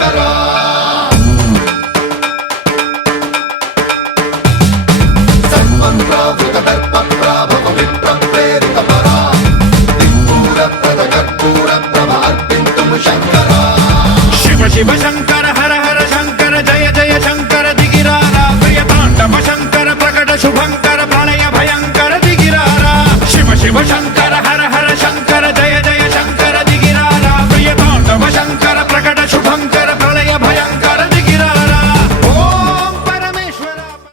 శంకరా సర్వప్రావృత దర్ప ప్రాభవ విప్ర ప్రేరిత పరా దిక్పూర ప్రద కర్పూర ప్రభ అర్పింతుము శంకరా శివ శివ శంకర